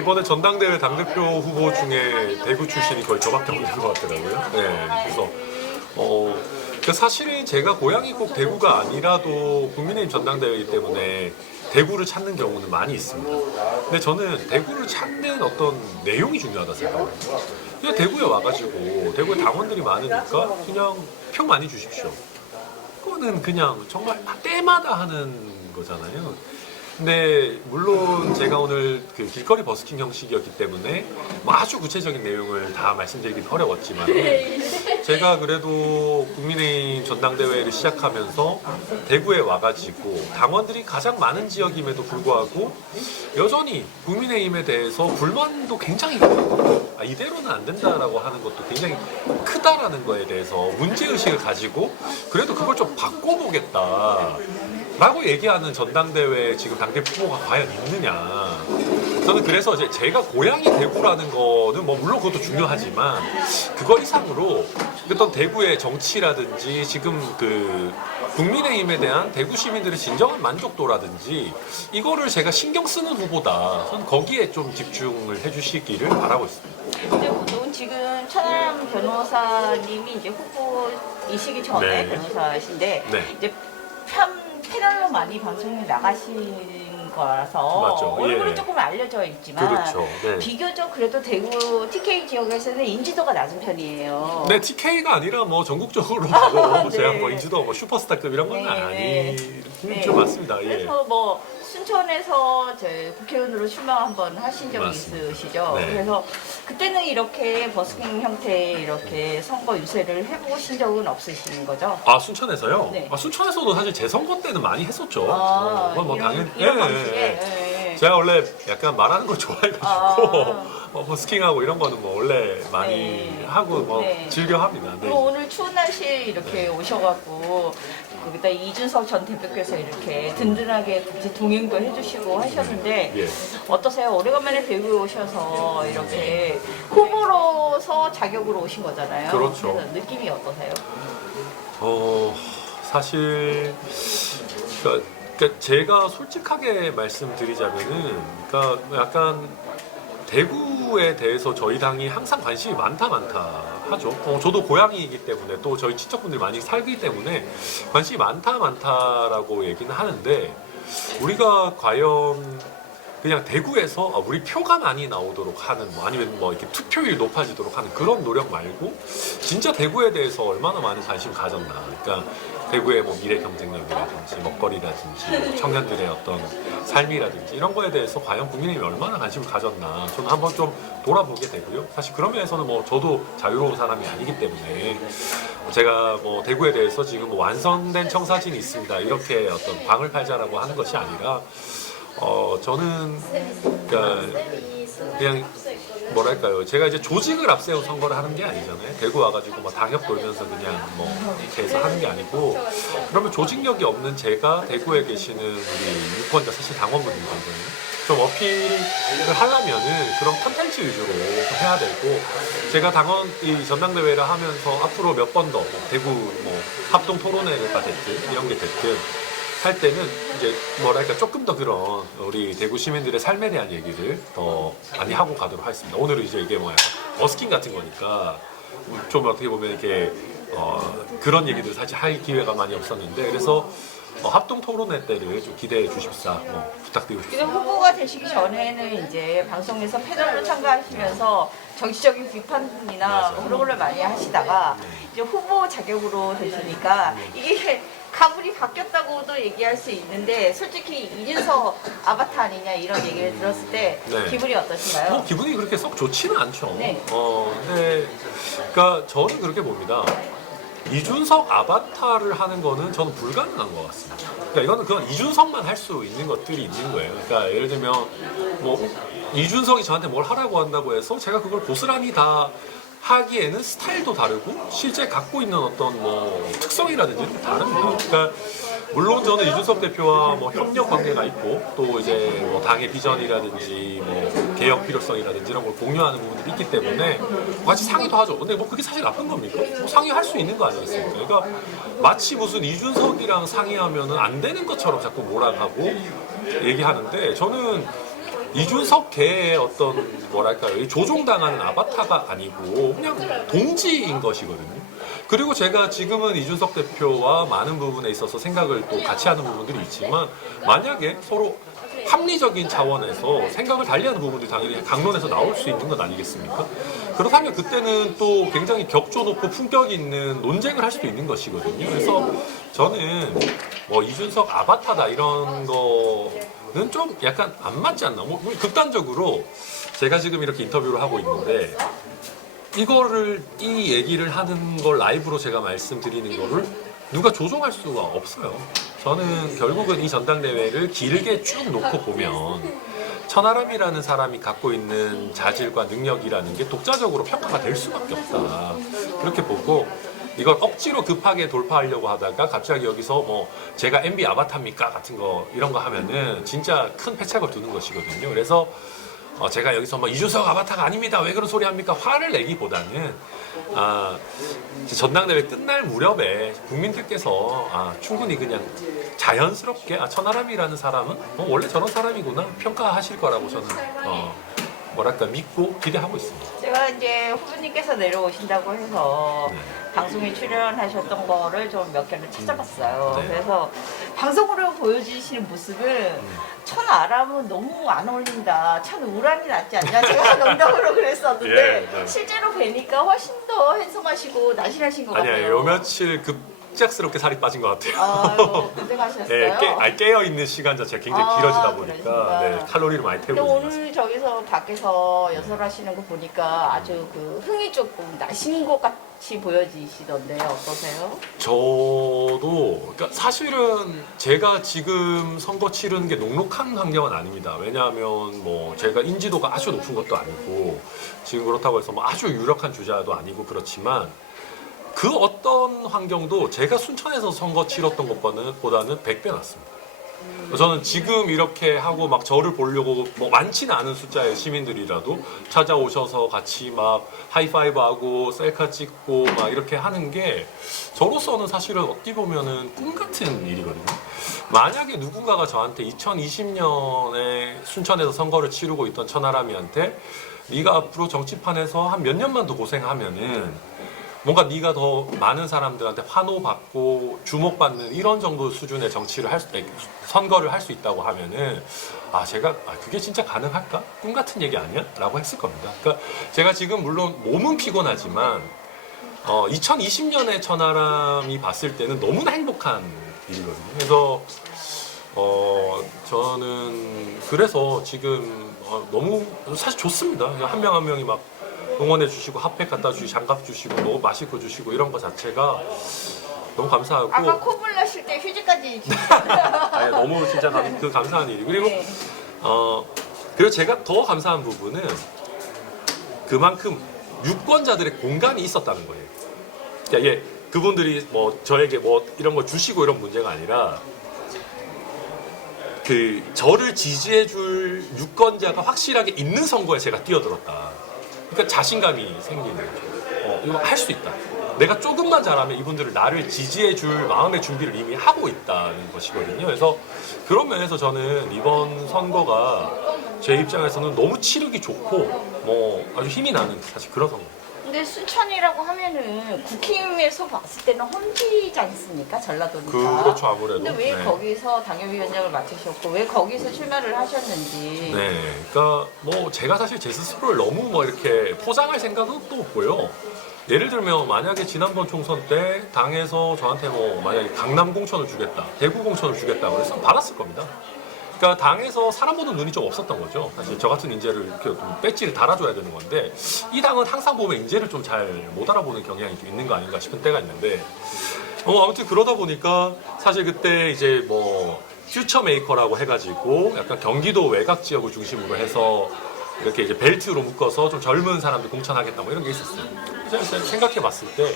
이번에 전당대회 당대표 후보 중에 대구 출신이 거의 저밖에 없는 것 같더라고요. 네, 그래서 사실은 제가 고향이 꼭 대구가 아니라도 국민의힘 전당대회이기 때문에 대구를 찾는 경우는 많이 있습니다. 근데 저는 대구를 찾는 어떤 내용이 중요하다 생각합니다. 그냥 대구에 와가지고 대구에 당원들이 많으니까 그냥 표 많이 주십시오. 그거는 그냥 정말 때마다 하는 거잖아요. 근데 물론 제가 오늘 그 길거리 버스킹 형식이었기 때문에 뭐 아주 구체적인 내용을 다 말씀드리긴 어려웠지만 제가 그래도 국민의힘 전당대회를 시작하면서 대구에 와가지고 당원들이 가장 많은 지역임에도 불구하고 여전히 국민의힘에 대해서 불만도 굉장히 크고 이대로는 안 된다라고 하는 것도 굉장히 크다라는 거에 대해서 문제의식을 가지고 그래도 그걸 좀 바꿔보겠다 라고 얘기하는 전당대회 지금 당대표 후보가 과연 있느냐. 저는 그래서 이제 제가 고향이 대구라는 거는 뭐 물론 그것도 중요하지만 그거 이상으로 어떤 대구의 정치라든지 지금 그 국민의힘에 대한 대구 시민들의 진정한 만족도라든지 이거를 제가 신경 쓰는 후보다 저는 거기에 좀 집중을 해주시기를 바라고 있습니다. 근데 보통 지금 천하람 변호사님이 이제 후보이시기 전에 네. 변호사이신데 네. 이제 패널로 많이 방송에 나가신 거라서 맞죠. 얼굴이 예. 조금 알려져 있지만 그렇죠. 네. 비교적 그래도 대구 TK 지역에서는 인지도가 낮은 편이에요. 네, TK가 아니라 뭐 전국적으로 봐도 네. 제가 뭐 인지도 뭐 슈퍼스타급 이런 건 네. 아니 좀 맞습니다. 예. 그래서 뭐 순천에서 제 국회의원으로 출마 한번 하신 적이 맞습니다. 있으시죠. 네. 그래서 그때는 이렇게 버스킹 형태의 이렇게 선거 유세를 해보신 적은 없으신 거죠? 아 순천에서요? 네. 아 순천에서도 사실 제 선거 때는 많이 했었죠. 아, 뭐 이런, 당연히. 이런 예, 방식의 예. 제가 원래 약간 말하는 걸 좋아해가지고 버스킹하고 이런 거는 뭐 원래 많이 네. 하고 뭐 네. 즐겨 합니다. 네. 그리고 오늘 추운 날씨에 이렇게 오셔갖고 거기다 이준석 전 대표께서 이렇게 든든하게 같이 동행도 해주시고 하셨는데 예. 어떠세요? 오래간만에 대구에 오셔서 이렇게 후보로서 자격으로 오신 거잖아요. 그렇죠. 그래서 느낌이 어떠세요? 사실 그러니까 제가 솔직하게 말씀드리자면은 그러니까 약간 대구에 대해서 저희 당이 항상 관심이 많다 하죠. 저도 고향이기 때문에 또 저희 친척분들이 많이 살기 때문에 관심이 많다라고 얘기는 하는데 우리가 과연 그냥 대구에서 우리 표가 많이 나오도록 하는 뭐 아니면 뭐 이렇게 투표율이 높아지도록 하는 그런 노력 말고 진짜 대구에 대해서 얼마나 많은 관심을 가졌나. 그러니까 대구의 뭐 미래 경쟁력이라든지 먹거리라든지 뭐 청년들의 어떤 삶이라든지 이런 거에 대해서 과연 국민의힘이 얼마나 관심을 가졌나 저는 한번 좀 돌아보게 되고요. 사실 그런 면에서는 뭐 저도 자유로운 사람이 아니기 때문에 제가 뭐 대구에 대해서 지금 뭐 완성된 청사진이 있습니다 이렇게 어떤 광을 팔자라고 하는 것이 아니라 저는 그냥 뭐랄까요. 제가 이제 조직을 앞세워 선거를 하는 게 아니잖아요. 대구 와가지고 뭐 당협 돌면서 그냥 뭐 이렇게 해서 하는 게 아니고 그러면 조직력이 없는 제가 대구에 계시는 우리 유권자 사실 당원분들이거든요. 좀 어필을 하려면은 그런 컨텐츠 위주로 해야 되고 제가 당원 이 전당대회를 하면서 앞으로 몇 번 더 대구 뭐 합동 토론회가 됐든 이런 게 됐든 할 때는 이제 뭐랄까 조금 더 그런 우리 대구 시민들의 삶에 대한 얘기를 더 많이 하고 가도록 하겠습니다. 오늘은 이제 이게 뭐야 버스킹 같은 거니까 좀 어떻게 보면 이렇게 그런 얘기들 사실 할 기회가 많이 없었는데 그래서 합동 토론회 때를 좀 기대해 주십사 부탁드리고 지금 싶습니다. 후보가 되시기 전에는 이제 방송에서 패널로 참가하시면서 정치적인 비판이나 맞아요. 그런 걸 많이 하시다가 이제 후보 자격으로 되시니까 이게 가불이 바뀌었다고도 얘기할 수 있는데 솔직히 이준석 아바타 아니냐 이런 얘기를 들었을 때 네. 기분이 어떠신가요? 뭐 기분이 그렇게 썩 좋지는 않죠. 네. 근데 그러니까 저는 그렇게 봅니다. 이준석 아바타를 하는 거는 저는 불가능한 것 같습니다. 그러니까 이거는 그건 이준석만 할 수 있는 것들이 있는 거예요. 그러니까 예를 들면 뭐 이준석이 저한테 뭘 하라고 한다고 해서 제가 그걸 고스란히 다 하기에는 스타일도 다르고 실제 갖고 있는 어떤 뭐 특성이라든지 이런 게 다릅니다. 그러니까 물론 저는 이준석 대표와 뭐 협력 관계가 있고 또 이제 뭐 당의 비전이라든지 뭐 개혁 필요성이라든지 이런 걸 공유하는 부분들이 있기 때문에 같이 상의도 하죠. 근데 뭐 그게 사실 나쁜 겁니까? 뭐 상의할 수 있는 거 아니겠습니까? 그러니까 마치 무슨 이준석이랑 상의하면은 안 되는 것처럼 자꾸 몰아가고 얘기하는데 저는 이준석 계의 어떤 뭐랄까요, 이 조종당하는 아바타가 아니고 그냥 동지인 것이거든요. 그리고 제가 지금은 이준석 대표와 많은 부분에 있어서 생각을 또 같이 하는 부분들이 있지만 만약에 서로 합리적인 차원에서 생각을 달리하는 부분들이 당연히 강론에서 나올 수 있는 것 아니겠습니까? 그렇다면 그때는 또 굉장히 격조 높고 품격 있는 논쟁을 할 수도 있는 것이거든요. 그래서 저는 뭐 이준석 아바타다 이런 거는 좀 약간 안 맞지 않나? 뭐 극단적으로 제가 지금 이렇게 인터뷰를 하고 있는데 이 얘기를 하는 걸 라이브로 제가 말씀드리는 거를 누가 조종할 수가 없어요. 저는 결국은 이 전당대회를 길게 쭉 놓고 보면 천하람이라는 사람이 갖고 있는 자질과 능력이라는 게 독자적으로 평가가 될 수밖에 없다. 그렇게 보고 이걸 억지로 급하게 돌파하려고 하다가 갑자기 여기서 뭐 제가 MB 아바타입니까 같은 거 이런 거 하면은 진짜 큰 패착을 두는 것이거든요. 그래서 제가 여기서 뭐 이준석 아바타가 아닙니다. 왜 그런 소리 합니까? 화를 내기보다는 전당대회 끝날 무렵에 국민들께서 충분히 그냥 자연스럽게 천하람이라는 사람은 원래 저런 사람이구나 평가하실 거라고 저는 뭐랄까 믿고 기대하고 있습니다. 제가 이제 후보님께서 내려오신다고 해서 네. 방송에 출연하셨던 거를 좀 몇 개를 찾아봤어요. 네. 그래서 방송으로 보여주시는 모습은 천아람은 너무 안 어울린다. 천우람이 낫지 않냐. 제가 농담으로 그랬었는데 예, 네. 실제로 뵈니까 훨씬 더 핸섬하시고 날씬하신 것 같아요. 아니요, 요 며칠 급작스럽게 살이 빠진 것 같아요. 아유, 고생하셨어요. 깨어 있는 시간 자체가 굉장히 길어지다 보니까 그러니까. 네, 칼로리를 많이 근데 태우고 있는 것 같습니다. 오늘 저기서 밖에서 연설하시는 거 보니까 아주 그 흥이 조금 나신 것 같이 보여지시던데 어떠세요? 저도 그러니까 사실은 제가 지금 선거 치르는 게 녹록한 환경은 아닙니다. 왜냐하면 뭐 제가 인지도가 아주 높은 것도 아니고 지금 그렇다고 해서 뭐 아주 유력한 주자도 아니고 그렇지만 그 어떤 환경도 제가 순천에서 선거 치렀던 것보다는 100배 낫습니다. 저는 지금 이렇게 하고 막 저를 보려고 뭐 많지는 않은 숫자의 시민들이라도 찾아오셔서 같이 막 하이파이브하고 셀카 찍고 막 이렇게 하는 게 저로서는 사실은 어떻게 보면은 꿈 같은 일이거든요. 만약에 누군가가 저한테 2020년에 순천에서 선거를 치르고 있던 천하람이한테 네가 앞으로 정치판에서 한 몇 년만 더 고생하면은 뭔가 네가 더 많은 사람들한테 환호받고 주목받는 이런 정도 수준의 정치를 선거를 할 수 있다고 하면은 제가 그게 진짜 가능할까? 꿈 같은 얘기 아니야? 라고 했을 겁니다. 그러니까 제가 지금 물론 몸은 피곤하지만 2020년에 천하람이 봤을 때는 너무나 행복한 일이거든요. 그래서 저는 그래서 지금 너무 사실 좋습니다. 한 명 한 명이 막 응원해 주시고 핫팩 갖다 주시고 장갑 주시고 뭐 마시고 주시고 이런 거 자체가 너무 감사하고 아까 콧물 나실 때 휴지까지 아니, 너무 진짜 감사한 일이 그리고 네. 그리고 제가 더 감사한 부분은 그만큼 유권자들의 공감이 있었다는 거예요. 그러니까 그분들이 뭐 저에게 뭐 이런 거 주시고 이런 문제가 아니라 그 저를 지지해줄 유권자가 확실하게 있는 선거에 제가 뛰어들었다. 그러니까 자신감이 생기는 거죠. 이거 할 수 있다. 내가 조금만 잘하면 이분들을 나를 지지해줄 마음의 준비를 이미 하고 있다는 것이거든요. 그래서 그런 면에서 저는 이번 선거가 제 입장에서는 너무 치르기 좋고 뭐 아주 힘이 나는 사실 그런 선거. 근데 순천이라고 하면은 국힘에서 봤을 때는 험지지 않습니까? 전라도니까. 그렇죠, 아무래도. 근데 왜 네. 거기서 당협위원장을 맡으셨고 왜 거기서 출마를 하셨는지. 네, 그러니까 뭐 제가 사실 제 스스로를 너무 뭐 이렇게 포장할 생각은 또 없고요. 예를 들면 만약에 지난번 총선 때 당에서 저한테 뭐 만약에 강남 공천을 주겠다, 대구 공천을 주겠다 그래서 받았을 겁니다. 그러니까 당에서 사람 보는 눈이 좀 없었던 거죠. 사실 저 같은 인재를 이렇게 좀 배지를 달아줘야 되는 건데 이 당은 항상 보면 인재를 좀 잘 못 알아보는 경향이 좀 있는 거 아닌가 싶은 때가 있는데 아무튼 그러다 보니까 사실 그때 이제 뭐 퓨처 메이커라고 해가지고 약간 경기도 외곽 지역을 중심으로 해서 이렇게 이제 벨트로 묶어서 좀 젊은 사람들 공천하겠다 뭐 이런 게 있었어요. 그래서 생각해봤을 때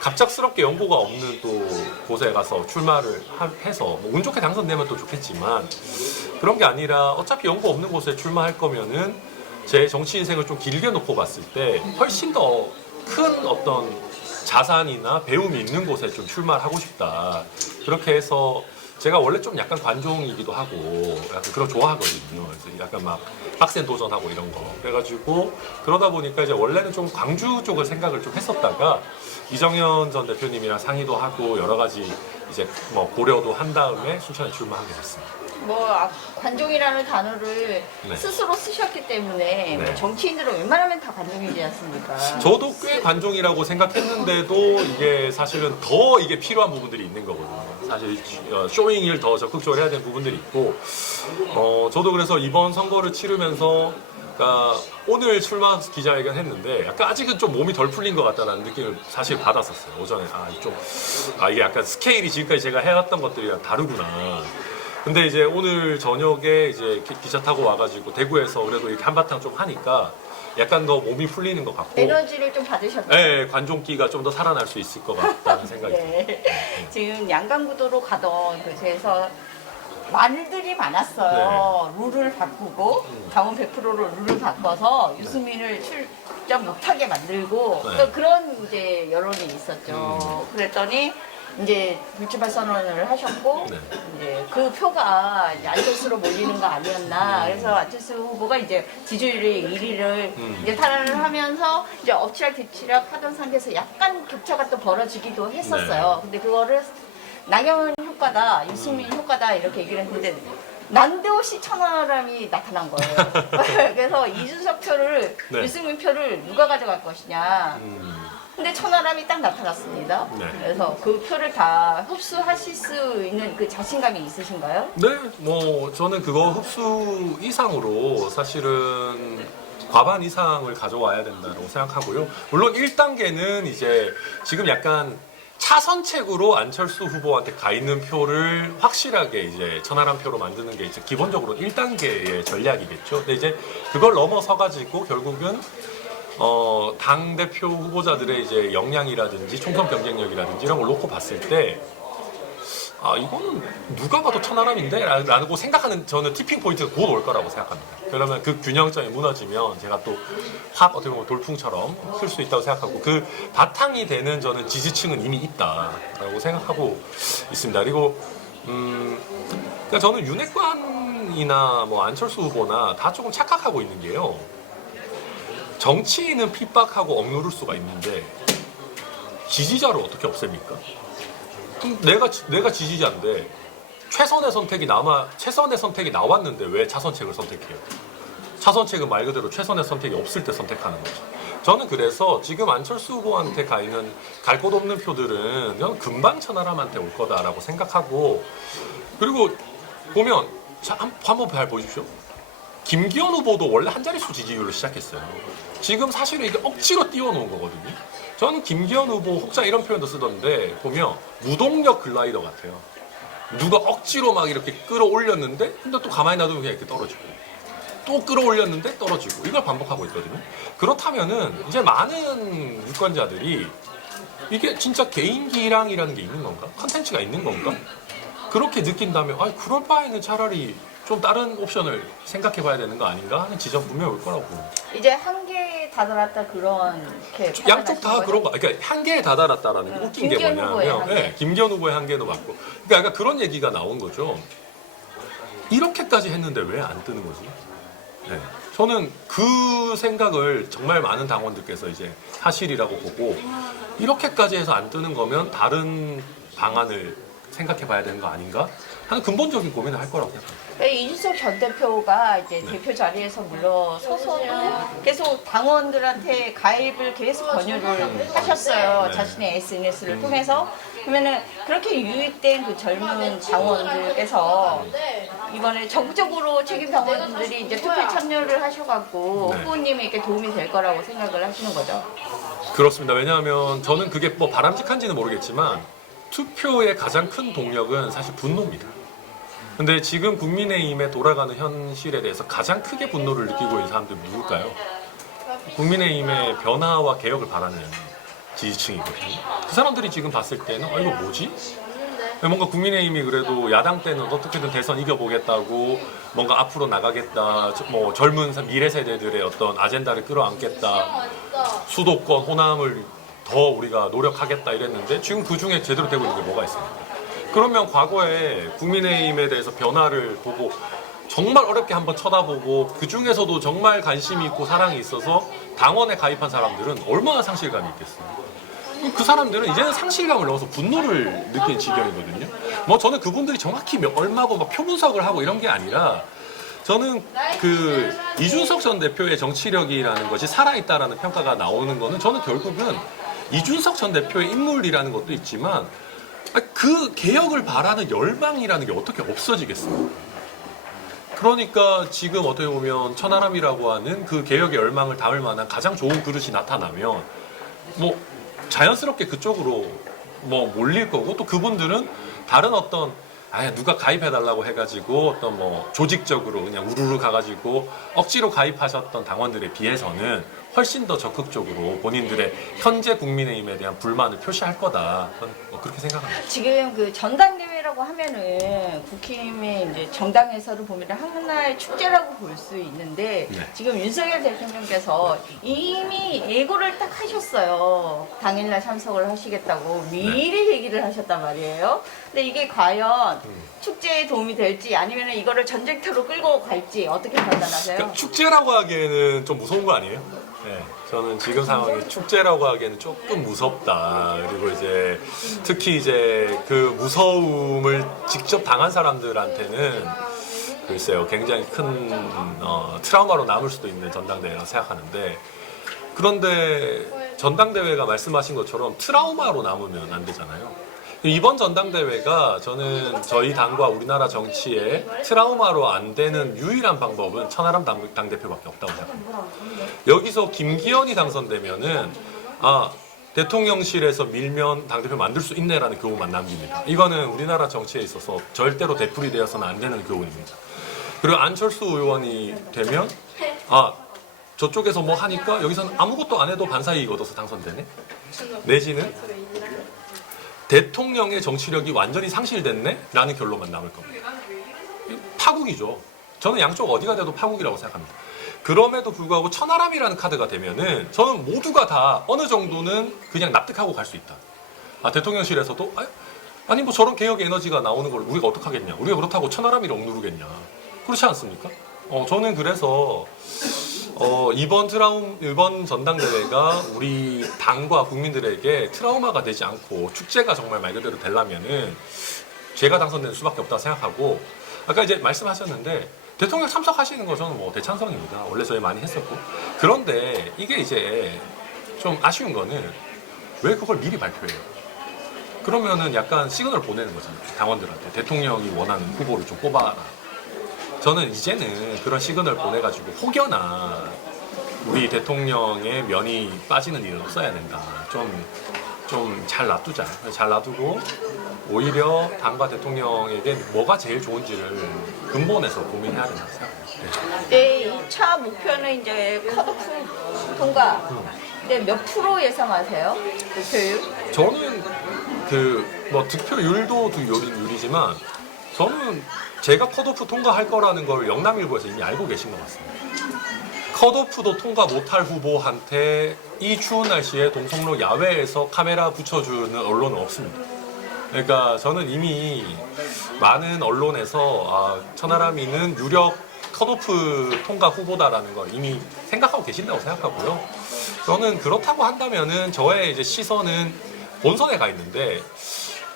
갑작스럽게 연고가 없는 또 곳에 가서 출마를 해서 뭐 운 좋게 당선되면 또 좋겠지만 그런 게 아니라 어차피 연고 없는 곳에 출마할 거면은 제 정치 인생을 좀 길게 놓고 봤을 때 훨씬 더 큰 어떤 자산이나 배움이 있는 곳에 좀 출마를 하고 싶다. 그렇게 해서 제가 원래 좀 약간 관종이기도 하고 약간 그런 거 좋아하거든요. 그래서 약간 막 빡센 도전하고 이런 거. 그래가지고 그러다 보니까 이제 원래는 좀 광주 쪽을 생각을 좀 했었다가 이정현 전 대표님이랑 상의도 하고 여러 가지 이제 뭐 고려도 한 다음에 순천에 출마하게 됐습니다. 관종이라는 단어를 네. 스스로 쓰셨기 때문에 뭐 네. 정치인들은 웬만하면 다 관종이지 않습니까? 저도 꽤 관종이라고 생각했는데도 이게 사실은 더 이게 필요한 부분들이 있는 거거든요. 사실 쇼잉을 더 적극적으로 해야 되는 부분들이 있고, 저도 그래서 이번 선거를 치르면서 그러니까 오늘 출마 기자회견 했는데 약간 아직은 좀 몸이 덜 풀린 것 같다는 느낌을 사실 받았었어요. 오전에 이게 약간 스케일이 지금까지 제가 해왔던 것들이랑 다르구나. 근데 이제 오늘 저녁에 이제 기차 타고 와가지고 대구에서 그래도 이렇게 한바탕 좀 하니까 약간 더 몸이 풀리는 것 같고, 에너지를 좀 받으셨죠? 네, 관종기가 좀 더 살아날 수 있을 것 같다는 생각이 듭니다. 네. 지금 양강구도로 가던 그곳에서 말들이 많았어요. 룰을 바꾸고 당원 100%로 룰을 바꿔서 유승민을 출전 못하게 만들고 네. 또 그런 이제 여론이 있었죠. 그랬더니 이제 불출마 선언을 하셨고 네. 이제 그 표가 이제 안철수로 몰리는 거 아니었나. 그래서 안철수 후보가 이제 지지율의 1위를 이제 탈환을 하면서 이제 엎치락뒤치락 하던 상태에서 약간 격차가 또 벌어지기도 했었어요. 근데 그거를 나경원 효과다, 유승민 효과다 이렇게 얘기를 했는데 난데없이 천하람이 나타난 거예요. 그래서 이준석 표를, 네. 유승민 표를 누가 가져갈 것이냐. 근데 천하람이 딱 나타났습니다. 네. 그래서 그 표를 다 흡수하실 수 있는 그 자신감이 있으신가요? 네, 뭐 저는 그거 흡수 이상으로 사실은 과반 이상을 가져와야 된다고 생각하고요. 물론 1단계는 이제 지금 약간 차선책으로 안철수 후보한테 가 있는 표를 확실하게 이제 천하람 표로 만드는 게 이제 기본적으로 1단계의 전략이겠죠. 근데 이제 그걸 넘어서 가지고 결국은 당 대표 후보자들의 이제 역량이라든지 총선 경쟁력이라든지 이런 걸 놓고 봤을 때 이거는 누가 봐도 천하람인데? 라고 생각하는 저는 티핑 포인트가 곧 올 거라고 생각합니다. 그러면 그 균형점이 무너지면 제가 또 확 어떻게 보면 돌풍처럼 쓸 수 있다고 생각하고 그 바탕이 되는 저는 지지층은 이미 있다라고 생각하고 있습니다. 그리고 그러니까 저는 윤핵관이나 뭐 안철수 후보나 다 조금 착각하고 있는 게요. 정치인은 핍박하고 억누를 수가 있는데 지지자를 어떻게 없앱니까? 그럼 내가 지지자인데 최선의 선택이 나왔는데 왜 차선책을 선택해요? 차선책은 말 그대로 최선의 선택이 없을 때 선택하는 거죠. 저는 그래서 지금 안철수 후보한테 갈 곳 없는 표들은 저는 금방 천하람한테 올 거다라고 생각하고, 그리고 보면 한번 잘 보십시오. 김기현 후보도 원래 한 자릿수 지지율로 시작했어요. 지금 사실은 이게 억지로 띄워놓은 거거든요. 저는 김기현 후보 혹자 이런 표현도 쓰던데 보면 무동력 글라이더 같아요. 누가 억지로 막 이렇게 끌어올렸는데 근데 또 가만히 놔두면 그냥 이렇게 떨어지고 또 끌어올렸는데 떨어지고 이걸 반복하고 있거든요. 그렇다면은 이제 많은 유권자들이 이게 진짜 개인기량이라는 게 있는 건가? 컨텐츠가 있는 건가? 그렇게 느낀다면 그럴 바에는 차라리 좀 다른 옵션을 생각해 봐야 되는 거 아닌가 하는 지점 분명히 올 거라고. 이제 한계에 다다랐다 그런 이렇게 양쪽 다 그런 거. 그러니까 한계에 다다랐다라는 게 웃긴 게 김기현 후보의 뭐냐면, 한계. 네, 김기현 후보의 한계도 맞고. 그러니까 약간 그런 얘기가 나온 거죠. 이렇게까지 했는데 왜 안 뜨는 거지? 네. 저는 그 생각을 정말 많은 당원들께서 이제 사실이라고 보고 이렇게까지 해서 안 뜨는 거면 다른 방안을 생각해 봐야 되는 거 아닌가 하는 근본적인 고민을 할 거라고 생각합니다. 이준석 전 대표가 이제 대표 자리에서 물러서서도 계속 당원들한테 가입을 계속 권유를 하셨어요. 네. 자신의 SNS를 통해서. 그러면은 그렇게 유입된 그 젊은 당원들께서 이번에 적극적으로 책임 당원들이 이제 투표에 참여를 하셔갖고 네. 후보님에게 도움이 될 거라고 생각을 하시는 거죠. 그렇습니다. 왜냐하면 저는 그게 뭐 바람직한지는 모르겠지만 투표의 가장 큰 동력은 사실 분노입니다. 근데 지금 국민의힘에 돌아가는 현실에 대해서 가장 크게 분노를 느끼고 있는 사람들은 누굴까요? 국민의힘의 변화와 개혁을 바라는 지지층이거든요. 그 사람들이 지금 봤을 때는 이거 뭐지? 뭔가 국민의힘이 그래도 야당 때는 어떻게든 대선 이겨보겠다고 뭔가 앞으로 나가겠다, 뭐 젊은 미래 세대들의 어떤 아젠다를 끌어안겠다, 수도권 호남을 더 우리가 노력하겠다 이랬는데 지금 그 중에 제대로 되고 있는 게 뭐가 있습니까? 그러면 과거에 국민의힘에 대해서 변화를 보고 정말 어렵게 한번 쳐다보고 그 중에서도 정말 관심이 있고 사랑이 있어서 당원에 가입한 사람들은 얼마나 상실감이 있겠어요. 그 사람들은 이제는 상실감을 넘어서 분노를 느끼는 지경이거든요. 뭐 저는 그분들이 정확히 얼마고 막 표분석을 하고 이런 게 아니라 저는 그 이준석 전 대표의 정치력이라는 것이 살아있다라는 평가가 나오는 거는 저는 결국은 이준석 전 대표의 인물이라는 것도 있지만 그 개혁을 바라는 열망이라는 게 어떻게 없어지겠습니까? 그러니까 지금 어떻게 보면 천하람이라고 하는 그 개혁의 열망을 담을 만한 가장 좋은 그릇이 나타나면 뭐 자연스럽게 그쪽으로 뭐 몰릴 거고 또 그분들은 다른 어떤 누가 가입해달라고 해가지고 어떤 뭐 조직적으로 그냥 우르르 가가지고 억지로 가입하셨던 당원들에 비해서는 훨씬 더 적극적으로 본인들의 현재 국민의힘에 대한 불만을 표시할 거다. 저는 뭐 그렇게 생각합니다. 지금 그 전당대회라고 하면은 국힘의 이제 정당에서도 보면 하나의 축제라고 볼 수 있는데 네. 지금 윤석열 대통령께서 이미 예고를 딱 하셨어요. 당일날 참석을 하시겠다고 미리 얘기를 하셨단 말이에요. 근데 이게 과연 축제에 도움이 될지 아니면 이거를 전쟁터로 끌고 갈지 어떻게 판단하세요? 그러니까 축제라고 하기에는 좀 무서운 거 아니에요? 네, 저는 지금 상황이 축제라고 하기에는 조금 무섭다. 그리고 이제 특히 이제 그 무서움을 직접 당한 사람들한테는 글쎄요, 굉장히 큰 트라우마로 남을 수도 있는 전당대회라고 생각하는데 그런데 전당대회가 말씀하신 것처럼 트라우마로 남으면 안 되잖아요. 이번 전당대회가 저는 저희 당과 우리나라 정치에 트라우마로 안 되는 유일한 방법은 천하람 당대표밖에 없다고 생각합니다. 여기서 김기현이 당선되면은 대통령실에서 밀면 당대표 만들 수 있네라는 교훈만 남깁니다. 이거는 우리나라 정치에 있어서 절대로 되풀이 되어서는 안 되는 교훈입니다. 그리고 안철수 의원이 되면 저쪽에서 뭐 하니까 여기서는 아무것도 안 해도 반사이익 얻어서 당선되네? 내지는 대통령의 정치력이 완전히 상실됐네? 라는 결론만 남을 겁니다. 파국이죠. 저는 양쪽 어디가 돼도 파국이라고 생각합니다. 그럼에도 불구하고 천하람이라는 카드가 되면은 저는 모두가 다 어느 정도는 그냥 납득하고 갈 수 있다. 대통령실에서도 아니 뭐 저런 개혁 에너지가 나오는 걸 우리가 어떡하겠냐. 우리가 그렇다고 천하람이를 억누르겠냐. 그렇지 않습니까? 저는 그래서 이번 전당대회가 우리 당과 국민들에게 트라우마가 되지 않고 축제가 정말 말 그대로 되려면은 제가 당선될 수밖에 없다고 생각하고 아까 이제 말씀하셨는데 대통령 참석하시는 거 저는 뭐 대찬성입니다. 원래 저희 많이 했었고 그런데 이게 이제 좀 아쉬운 거는 왜 그걸 미리 발표해요? 그러면은 약간 시그널을 보내는 거잖아요. 당원들한테 대통령이 원하는 후보를 좀 뽑아라. 저는 이제는 그런 시그널 보내가지고 혹여나 우리 대통령의 면이 빠지는 일은 써야 된다. 좀 잘 놔두자. 잘 놔두고 오히려 당과 대통령에게 뭐가 제일 좋은지를 근본에서 고민해야 된다고 생각합니다. 네, 2차 목표는 이제 컷오프 통과. 근데 몇 프로 예상하세요? 득표율? 저는 뭐 득표율도 유리지만 저는 제가 컷오프 통과할 거라는 걸 영남일보에서 이미 알고 계신 것 같습니다. 컷오프도 통과 못할 후보한테 이 추운 날씨에 동성로 야외에서 카메라 붙여주는 언론은 없습니다. 그러니까 저는 이미 많은 언론에서 천하람이는 유력 컷오프 통과 후보다라는 걸 이미 생각하고 계신다고 생각하고요. 저는 그렇다고 한다면은 저의 이제 시선은 본선에 가 있는데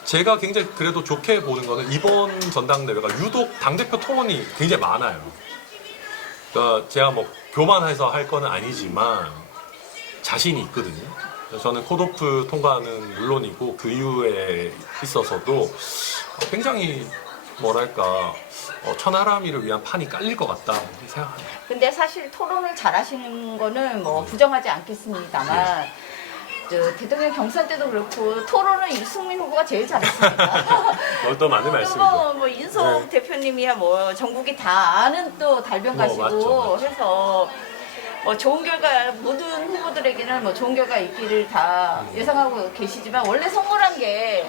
제가 굉장히 그래도 좋게 보는 거는 이번 전당대회가 유독 당대표 토론이 굉장히 많아요. 그러니까 제가 뭐 교만해서 할 거는 아니지만 자신이 있거든요. 저는 컷오프 통과는 물론이고 그 이후에 있어서도 굉장히 뭐랄까 천하람이를 위한 판이 깔릴 것 같다 생각합니다. 근데 사실 토론을 잘하시는 거는 뭐 부정하지 않겠습니다만 대통령 경선 때도 그렇고 토론은 유승민 후보가 제일 잘했습니다. 또 맞는 말씀이죠. 뭐 인석 대표님이야 뭐 전국이 다 아는 또 달변가시고 맞죠. 해서 뭐 좋은 결과 모든 후보들에게는 뭐 좋은 결과 있기를 다 예상하고 계시지만 원래 선거란 게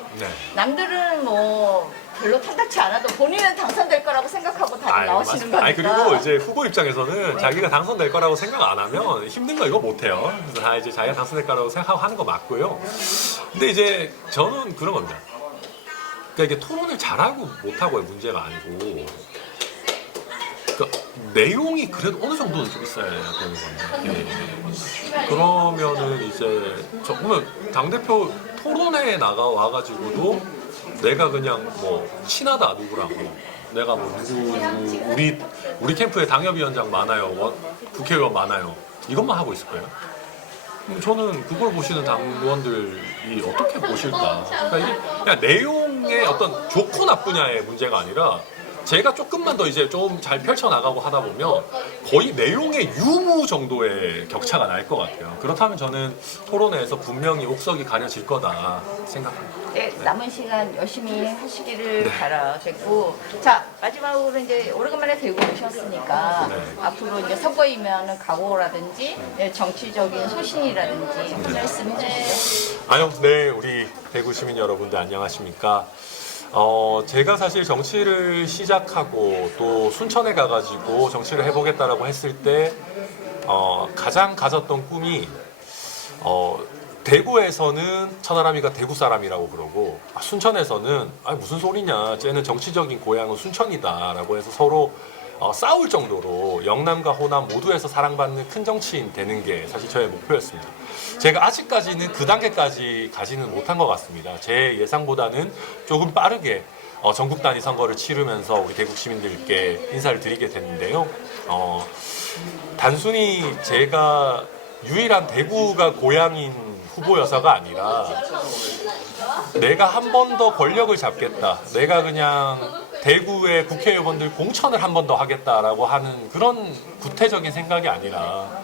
남들은 뭐 별로 탐탁치 않아도 본인은 당선될 거라고 생각하고 다들 나오시는 거니까. 그리고 이제 후보 입장에서는 자기가 당선될 거라고 생각 안 하면 힘든 거 이거 못 해요. 그래서 다 이제 자기가 당선될 거라고 생각하고 하는 거 맞고요. 근데 이제 저는 그런 겁니다. 그러니까 이게 토론을 잘하고 못하고의 문제가 아니고, 그러니까 내용이 그래도 어느 정도는 좀 있어야 되는 건데, 그러면은 이제 보면 당대표 토론회에 와가지고도 내가 그냥 뭐 친하다 누구랑, 내가 뭐 누구 우리 캠프에 당협위원장 많아요, 국회의원 많아요, 이것만 하고 있을 거예요. 저는 그걸 보시는 당원들이 어떻게 보실까? 그러니까 이게 그냥 내용의 어떤 좋고 나쁘냐의 문제가 아니라, 제가 조금만 더 이제 좀 잘 펼쳐나가고 하다 보면 거의 내용의 유무 정도의 격차가 날 것 같아요. 그렇다면 저는 토론회에서 분명히 옥석이 가려질 거다 생각합니다. 네, 남은 시간 열심히 하시기를 바라겠고, 자 마지막으로 이제 오래간만에 대구 오셨으니까 앞으로 이제 선거이면 각오라든지 정치적인 소신이라든지 한 말씀 해주시죠. 아유, 네, 우리 대구 시민 여러분들 안녕하십니까? 제가 사실 정치를 시작하고 또 순천에 가가지고 정치를 해보겠다라고 했을 때 가장 가졌던 꿈이 대구에서는 천하람이가 대구 사람이라고 그러고, 순천에서는 무슨 소리냐, 쟤는 정치적인 고향은 순천이다라고 해서 서로 싸울 정도로 영남과 호남 모두에서 사랑받는 큰 정치인 되는 게 사실 저의 목표였습니다. 제가 아직까지는 그 단계까지 가지는 못한 것 같습니다. 제 예상보다는 조금 빠르게 전국 단위 선거를 치르면서 우리 대구 시민들께 인사를 드리게 됐는데요. 단순히 제가 유일한 대구가 고향인 후보여서가 아니라, 내가 한 번 더 권력을 잡겠다, 내가 그냥 대구의 국회의원들 공천을 한 번 더 하겠다라고 하는 그런 구태적인 생각이 아니라,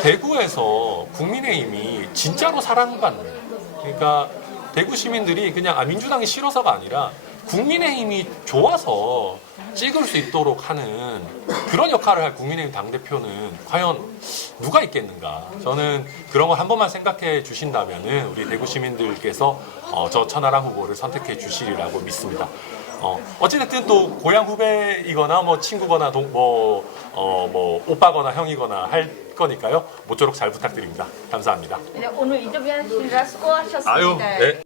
대구에서 국민의힘이 진짜로 사랑받는, 그러니까 대구 시민들이 그냥 민주당이 싫어서가 아니라 국민의힘이 좋아서 찍을 수 있도록 하는 그런 역할을 할 국민의힘 당대표는 과연 누가 있겠는가. 저는 그런 거 한 번만 생각해 주신다면은 우리 대구 시민들께서 저 천하람 후보를 선택해 주시리라고 믿습니다. 어찌됐든 또 고향 후배이거나 뭐 친구거나 뭐 오빠거나 형이거나 할 거니까요. 모쪼록 잘 부탁드립니다. 감사합니다. 네, 오늘 인터뷰하시느라 수고하셨습니다. 아유, 네.